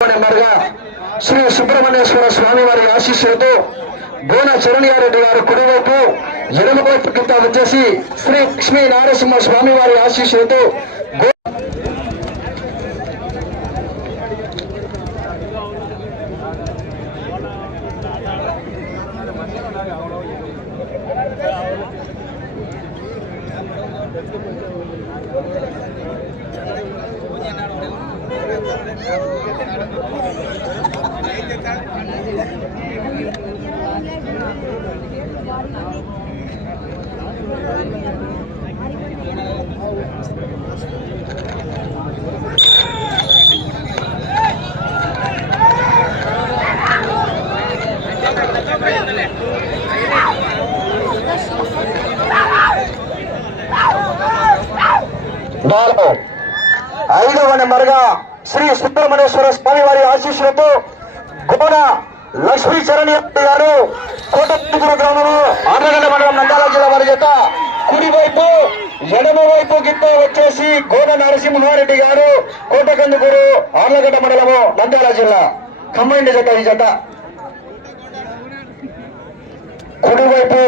నెంబర్గా శ్రీ సుబ్రహ్మణ్యేశ్వర స్వామి వారి ఆశీస్సులతో బోన చరణ్యారెడ్డి గారు కుడివైపు ఎడమవైపు కింద వచ్చేసి శ్రీ లక్ష్మీ నారసింహ స్వామి వారి ఆశీస్సులతో నాలుగు. ఐదవ నెంబర్గా శ్రీ సుబ్రహ్మణ్యేశ్వర స్వామి వారి ఆశీస్సులతో గోన లక్ష్మీ చరణ్ గారు కోటపురం గ్రామము ఆంధ్రగడ్డ మండలం నంద్యాల జిల్లా వారి చేత కుడివైపు ఎడమ వైపు గిట్ట వచ్చేసి గోన నరసింహారెడ్డి గారు కోటకందుకూరు ఆర్లగడ్డ మండలము నంద్యాల జిల్లా. కమ్మండి జట ఈ జత. కుడివైపు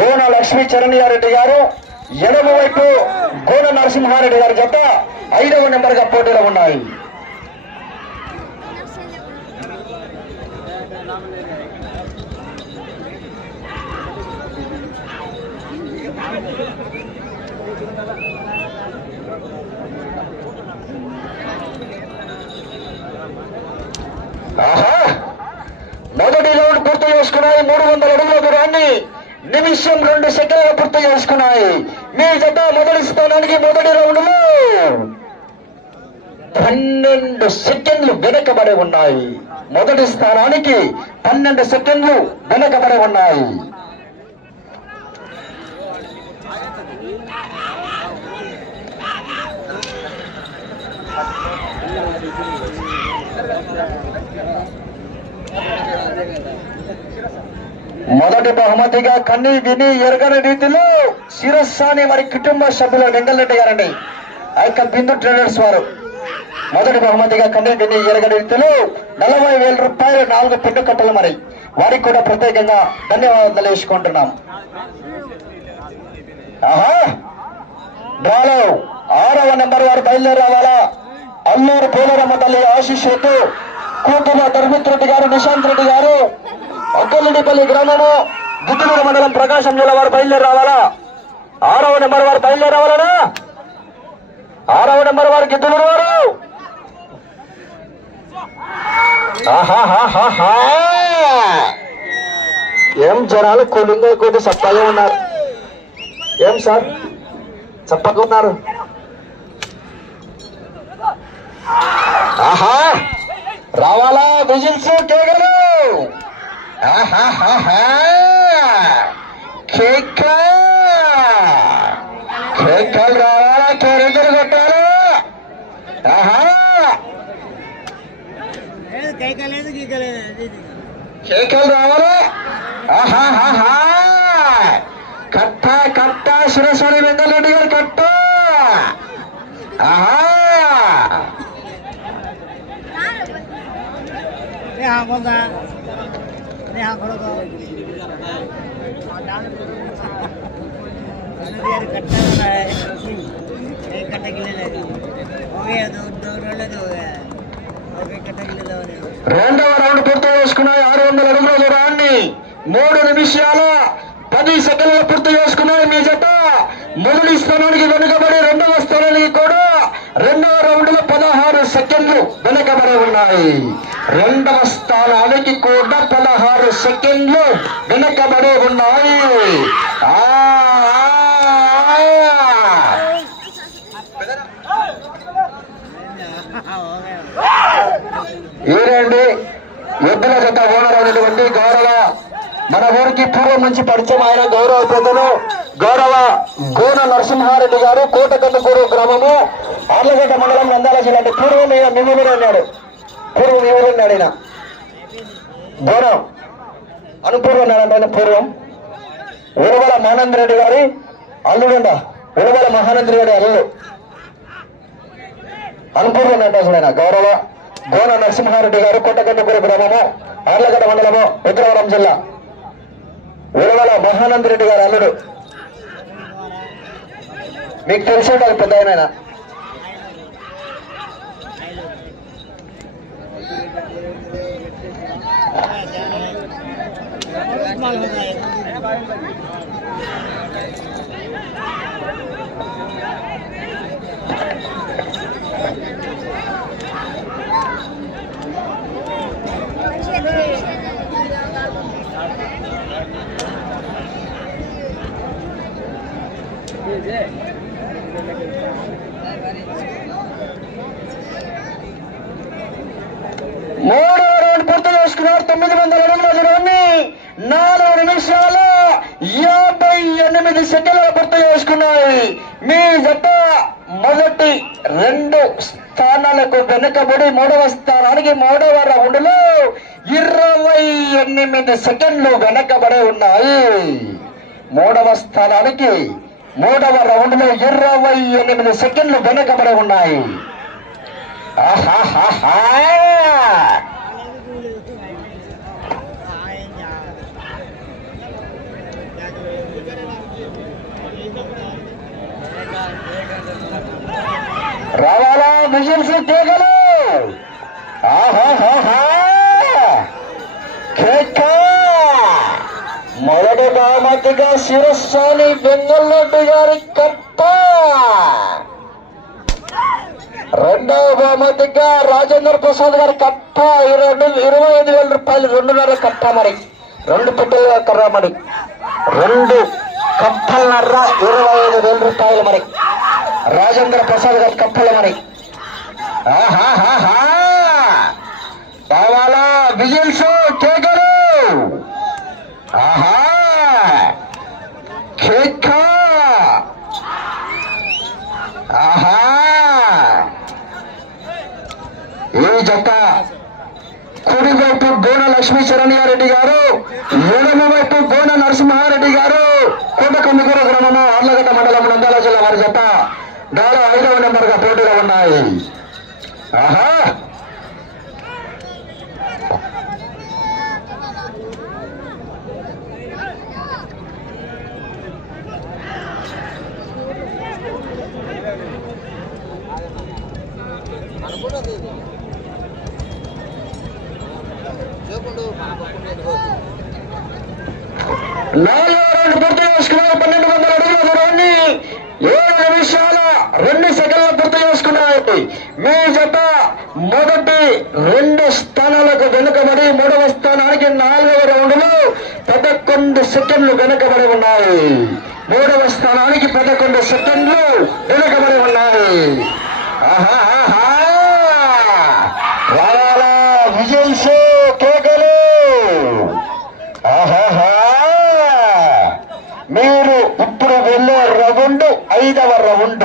గోన లక్ష్మీ చరణ్యారెడ్డి గారు ఎడమ వైపు గోన నరసింహారెడ్డి గారి జత ఐదవ నెంబర్గా పోటీలో ఉన్నాయి. మొదటి రౌండ్ పూర్తి చేసుకున్నాయి. మూడు వందల అడుగుల దూరాన్ని నిమిషం రెండు సెకండ్లు పూర్తి చేసుకున్నాయి. మీ జత మొదటి స్థానానికి మొదటి రౌండ్లో పన్నెండు సెకండ్లు వెనకబడి ఉన్నాయి. మొదటి స్థానానికి పన్నెండు సెకండ్లు వెనకబడి ఉన్నాయి. మొదటి బహుమతిగా కన్ని విని ఎరగని రీతిలో శిరస్సాని వారి కుటుంబ సభ్యులు వెంగళరెడ్డి గారండి. ఆ యొక్క బిందు ట్రేడర్స్ వారు. మొదటి బహుమతిగా కన్ని విని ఎరగని రీతిలో నలభై వేల రూపాయలు నాలుగు పెద్ద కట్టలు మరి. వారికి కూడా ప్రత్యేకంగా ధన్యవాదాలు తెలియజేసుకుంటున్నాం ఆహా! డ్రాలో ఆరవ నెంబర్ వారు బయలుదేరి రావాలా అల్లూరు పోలరమ్మ తల్లి ఆశీష్ రెడ్డి కూతురు ధర్మిత్ రెడ్డి గారు నిశాంత్ రెడ్డి గారు అక్కలిడిపల్లి గ్రామము గుడ్డూరు మండలం ప్రకాశం జిల్లా వారు బయలుదేరి రావాలా ఆరవ నెంబర్ వారు బయలుదేరి రావాలనా ఆరవ నెంబర్ వారు గిద్దులూరు వారు? ఏం జనాలు కొలుంగా కొద్ది సత్తాగా ఉన్నారు. ఏం సార్? చెప్పక ఉన్నారు ఆహా! రావాలా విజిల్స్ కేగలు కేకలు రావాలా? కొట్టాలా? ఆహా. కేకలు రావాలా. సురేశ్వరి వెంకలరెడ్డి గారు కట్టు ఆహా రెండవ రౌండ్ పూర్తి చేసుకున్నాయి ఆరు వందల అడుగుల దూరాన్ని మూడు నిమిషాల పది సెకండ్లు పూర్తి చేసుకున్నాయి మీ జట మొదటి స్థానానికి వెనుకబడి రెండవ స్థానానికి కూడా రెండవ రౌండ్లో పదహారు సెకండ్లు వెనుకబడి ఉన్నాయి. రెండవ స్థానానికి కూడా పదహారు సెకండ్లు వెనుకబడి ఉన్నాయి. ఏరండి ఎద్దుల జట ఓనర్ అయినటువంటి గౌరవ మన ఊరికి పూర్వం నుంచి పరిచయం ఆయన గౌరవ పెద్దలు గౌరవ గోన నరసింహారెడ్డి గారు కోటకందుకూరు గ్రామము ఆర్లగడ్డ మండలం నందాల జిల్లా అంటే పూర్వం ఈయన మీ ఉన్నాడు పూర్వం మీ ఆయన ఉన్నాడు ఈయన? గౌరవం అనుపూర్వం ఉన్నాడంటే పూర్వం. ఉరవల మానంద్ రెడ్డి గారి అల్లుడండ ఉరవల మహానంద్ రెడ్డి అల్లుడు. అనుపూర్వం అంటే అసలు ఆయన గౌరవ గోన నరసింహారెడ్డి గారు కొట్టగండపురి గ్రామము ఆర్లగడ్డ మండలము ఉత్తరవరం జిల్లా. ఉరవల మహానంద రెడ్డి గారు అల్లుడు. మీకు తెలిసి ఉండాలి పెద్ద ఆయన. మూడో రౌండ్ పూర్తి చేసుకున్నారు తొమ్మిది వందల అడుగుల దూరాన్ని నాలుగు నిమిషాల యాభై ఎనిమిది సెకండ్లు పూర్తి చేసుకున్నాయి మీ జత మొదటి రెండు స్థానాలకు వెనుకబడి మూడవ స్థానానికి మూడవ రౌండ్లో ఇరవై ఎనిమిది సెకండ్లు వెనకబడి ఉన్నాయి మూడవ స్థానానికి మూడవ రౌండ్లో ఇరవై ఎనిమిది సెకండ్లు వెనకబడి ఉన్నాయి. రావాలా విజిల్స్ తీగలు. ఆహాహాహా కేక మొదటి గట్టిగా శిరస్సాని బెంగళూరు గారి కట్ట. రెండవ బహుమతిగా రాజేంద్ర ప్రసాద్ గారి కట్ట. ఈ రెండు ఇరవై ఐదు వేల రూపాయలు రెండున్నర కట్ట మరి. రెండు పెట్టెల కర్ర మరి. రెండు కప్పలన్నర ఇరవై ఐదు వేల రూపాయలు మరి. రాజేంద్ర ప్రసాద్ గారి కప్పలు మరి. కావాలా? విజిల్స్ కేకలు. ఆహా. కేక ఆహా. ఈ జత కుడివైపు గోన లక్ష్మీ చరణ్యారెడ్డి గారు ఎడమ వైపు గోన నరసింహారెడ్డి గారు కొండకొండగూర గ్రామము ఆర్లగడ్డ మండలం నందాల జిల్లా వారి జత. దాదాపు ఐదవ నెంబర్గా పోటీలో ఉన్నాయి. ఆహా. నాలుగో రౌండ్ పూర్తి చేసుకున్నారు. పన్నెండు వందల అడుగుల దూరాన్ని ఏడు నిమిషాల రెండు సెకండ్లు పూర్తి చేసుకున్నాయి మీ జత మొదటి రెండు స్థానాలకు వెనుకబడి మూడవ స్థానానికి నాలుగవ రౌండ్లో పదకొండు సెకండ్లు వెనుకబడి ఉన్నాయి. మూడవ స్థానానికి పదకొండు సెకండ్లు వెనుకబడి ఉన్నాయి. ఆహాహాహా. రావాలా విజయ్ షో కేకలు ఆహాహా మీరు ఇప్పుడు వెళ్ళే రౌండ్ ఐదవ రౌండ్.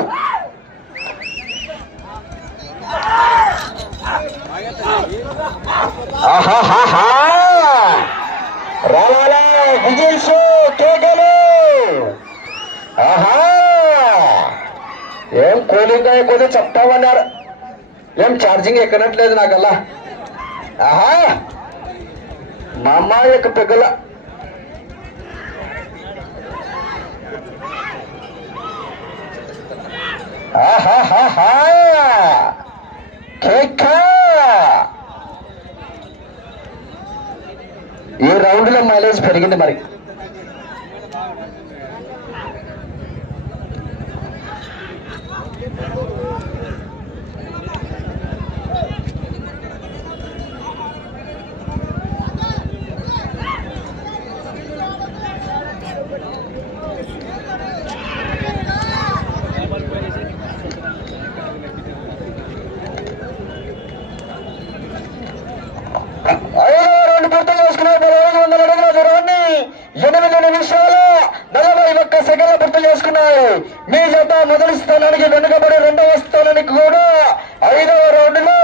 రావాలా విజయ్ కేకలు. ఆహా! ఏం కూలింగ్ అయిపోతే చెప్తామన్నారు ఏం ఛార్జింగ్ ఎక్కనట్లేదు నాకల్లా. ఆహా! మా అమ్మాయి యొక్క పెగల ఆహాహాహా కేక ఈ రౌండ్లో మైలేజ్ పెరిగింది మరి Thank you. పూర్తి చేసుకునే ఐదు వందల అడుగుల దూరాన్ని ఎనిమిది నిమిషాలు నలభై ఒక్క సెకండ్లు పూర్తి చేసుకున్నాయి. మీ జత మొదటి స్థానానికి వెనుకబడి రెండవ స్థానానికి కూడా ఐదవ రౌండ్లో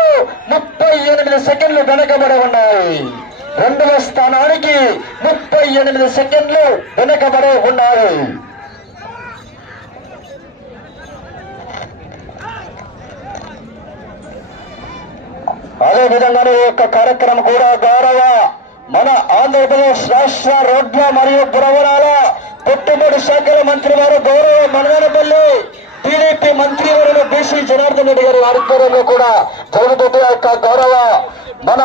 ముప్పై ఎనిమిది సెకండ్లు వెనుకబడి ఉన్నాయి. రెండవ స్థానానికి ముప్పై ఎనిమిది సెకండ్లు వెనుకబడి ఉన్నాయి. అదే విధంగానే ఈ యొక్క కార్యక్రమం కూడా గౌరవ మన ఆంధ్రప్రదేశ్ రాష్ట్ర రోడ్ల మరియు పురవరాల పెట్టుబడి శాఖల మంత్రి వారు గౌరవ మనగనపల్లి టీడీపీ మంత్రి వారు బీసీ జనార్దన్ రెడ్డి గారి ఆధ్వర్యంలో కూడా జరుగుతుంది యొక్క గౌరవ మన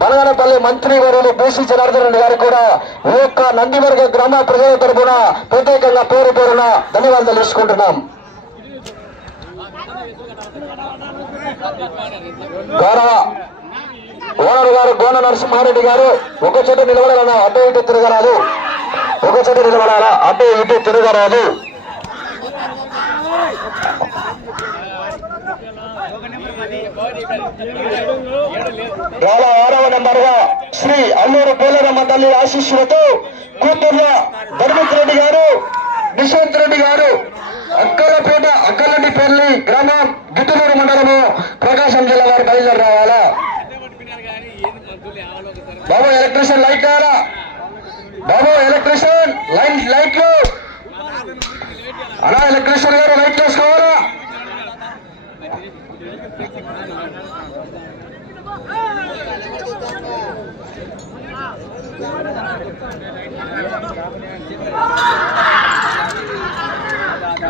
బలగనపల్లి మంత్రి వారు బీసీ జనార్దన్ రెడ్డి గారు కూడా ఈ యొక్క నందివర్గ గ్రామ ప్రజల తరపున ప్రత్యేకంగా పేరు పేరున ధన్యవాదాలు తెలుసుకుంటున్నాం. గౌరవ ఓనర్ గారు గోన నరసింహారెడ్డి గారు ఒక చోట నిలబడాలన్నా అటు ఇటు తిరగరాదు. ఒక చోట నిలబడాలా అటు ఇటు తిరగరాదు. చాలా ఆరవ నెంబర్గా శ్రీ అల్లూరు పోలేరమ్మ తల్లి ఆశీస్సులతో కూతుర్ల ధర్మత్ రెడ్డి గారు నిశాంత్ రెడ్డి గారు అక్కలపేట అక్కలరెడ్డిపల్లి గ్రామం గిట్టునూరు మండలము ప్రకాశం జిల్లా వారు బయలుదేరి రావాలా? బాబు ఎలక్ట్రీషియన్ లైట్ కావాలా? బాబు ఎలక్ట్రీషియన్ లైన్ లైట్లు. అలా ఎలక్ట్రీషియన్ గారు లైట్ వేసుకోవాలా?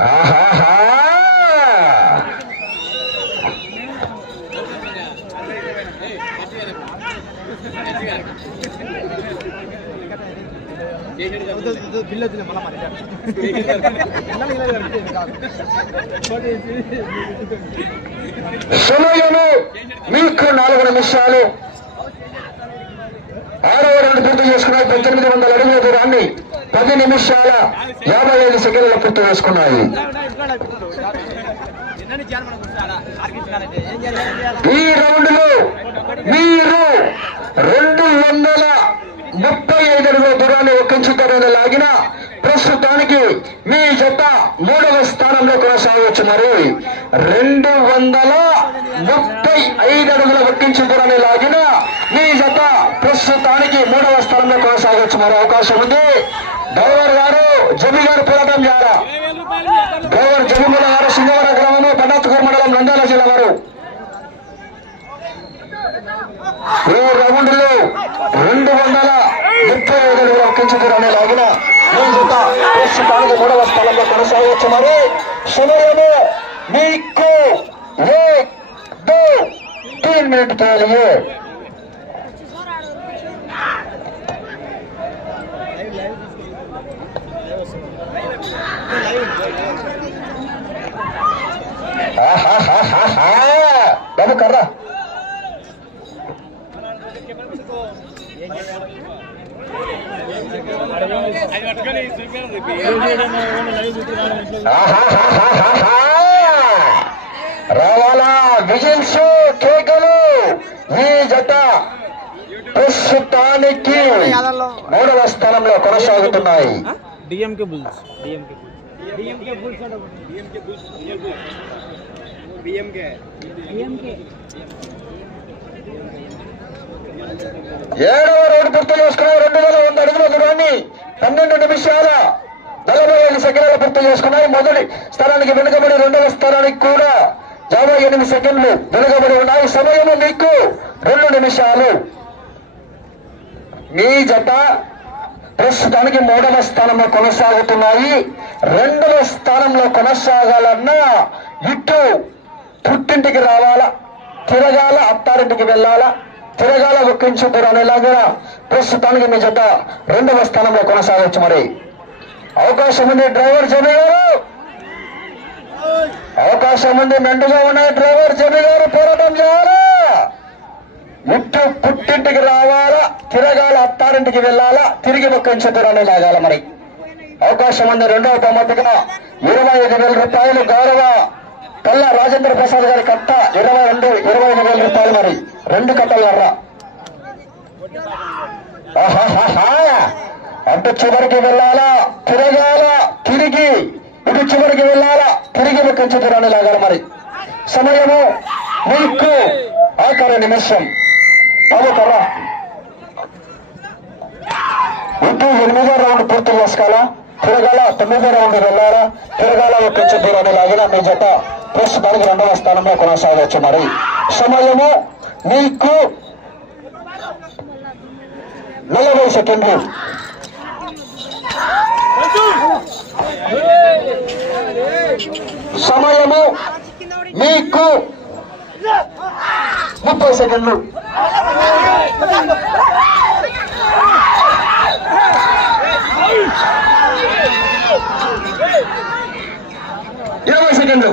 ఆహా బిల్లు వచ్చింది మళ్ళీ మరి సమయము మీకు నాలుగు నిమిషాలు. ఆరవ రెండు పూర్తి చేసుకున్నాయి. పద్దెనిమిది వందల అడుగుల దూరాన్ని పది నిమిషాల యాభై ఐదు సెకండ్ల పూర్తి చేసుకున్నాయి. ఈ రౌండ్లో మీరు రెండు వందల ముప్పై ఐదు అడుగుల దూరాన్ని ఒక్కించుతారని లాగిన ప్రస్తుతానికి మీ జత మూడవ స్థానంలో కొనసాగొచ్చున్నారు. రెండు వందల ముప్పై ఐదు అడుగుల ఒక్కించు దూరాన్ని లాగిన మీ జత ప్రస్తుతానికి మూడవ స్థానంలో కొనసాగవచ్చు అవకాశం ఉంది. డ్రైవర్ గారు జమి గారు పోరాటం చేయాలా? డ్రైవర్ జగముల గారు సింగవర గ్రామము పండాత్కూర్ మండలం నంద్యాల జిల్లా వారు. ఈ రౌండ్ లో రెండు వందల ముప్పై ఐదు అడుగుల ఒక్కించుకునే లాగిన మీ జత ప్రస్తుతానికి మూడవ స్థానంలో కొనసాగవచ్చు మరి సమయము మీకు एक दो तीन मिनट के लिए బాబు కర్రా రావాలా విజిల్స్ కేకలు ఈ జత ప్రస్తుతానికి మూడవ స్థానంలో కొనసాగుతున్నాయి డిఎంకే బుల్స్ డిఎంకే ఏడవ రోడ్డు పూర్తి చేసుకున్నాయి రెండు వేల వంద అడుగుల దూరాన్ని. పన్నెండు నిమిషాల నలభై ఐదు సెకండ్లు పూర్తి చేసుకున్నాయి. మొదటి స్థానానికి వెనుకబడి రెండవ స్థానానికి కూడా యాభై ఎనిమిది సెకండ్లు వెనుకబడి ఉన్నాయి. సమయము మీకు రెండు నిమిషాలు. మీ జత ప్రస్తుతానికి మూడవ స్థానంలో కొనసాగుతున్నాయి. రెండవ స్థానంలో కొనసాగాలన్నా ఇటు పుట్టింటికి రావాలా? తిరగాల? అత్తారింటికి వెళ్ళాలా? తిరగాల? ఒక్కించుతారు అనేలాగా ప్రస్తుతానికి మీ జత రెండవ స్థానంలో కొనసాగవచ్చు మరి. అవకాశం ఉంది డ్రైవర్ జమి గారు. అవకాశం ఉంది మెండుగా ఉన్నాయి డ్రైవర్ జమి గారు పోరాటం చేయాలా. ముట్టు పుట్టింటికి రావాలా తిరగాల అత్తారింటికి వెళ్ళాలా తిరిగి ఒక్కించుతారు లాగాల మరి. అవకాశం ఉంది రెండవ బహుమతిగా ఇరవై ఐదు వేల రూపాయలు గౌరవ పల్లా రాజేంద్ర ప్రసాద్ గారి కట్ట. ఇరవై రెండు ఇరవై ఐదు వేల రూపాయలు మరి. రెండు కట్టలు ఎర్ర. అంటే చివరికి వెళ్ళాలా? తిరగాల? తిరిగి. ఇటు చివరికి వెళ్ళాలా? తిరిగి వెక్కించుతారని లాగాలి మరి. సమయము మీకు ఆఖరి నిమిషం. అదే కదా ఇటు ఎనిమిదో రౌండ్ పూర్తి చేసుకోవాలా? తిరగాల? తొమ్మిదో రౌండ్ వెళ్ళాలా? తిరగాల? ఒక్కించు దూరాన్ని లాగిన మీ జత ప్రస్తుతానికి రెండవ స్థానంలో కొనసాగవచ్చు మరి. సమయము మీకు నలభై సెకండ్లు. సమయము మీకు ముప్పై సెకండ్లు. ఇరవై సెకండ్లు.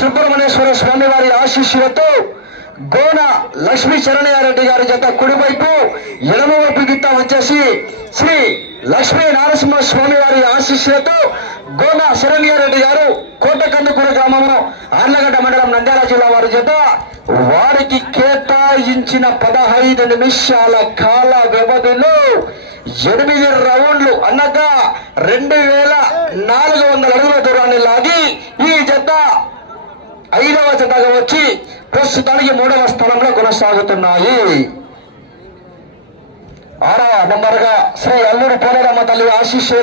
సుబ్రహ్మణ్యేశ్వర స్వామి వారి ఆశీస్సులతో గోన లక్ష్మీ చరణయారెడ్డి గారి జత కుడివైపు ఎడమవైపు గిత్త వచ్చేసి శ్రీ లక్ష్మీ నారసింహ స్వామి వారి ఆశీస్సులతో గోన శరణ్యారెడ్డి గారు కోటకందుకూర గ్రామము ఆర్లగడ్డ మండలం నంద్యాల జిల్లా వారి జత వారికి కేటాయించిన పదహైదు నిమిషాల కాల వ్యవధిలో ఎనిమిది రౌండ్లు అనగా రెండు వేల నాలుగు వందల అడుగుల దూరాన్ని లాగి ఈ జత ఐదవ జతగా వచ్చి ప్రస్తుతానికి మూడవ స్థానంలో కొనసాగుతున్నాయి. ఆరవ నెంబర్గా శ్రీ అల్లూరి పోలేరమ్మ తల్లి ఆశీస్సు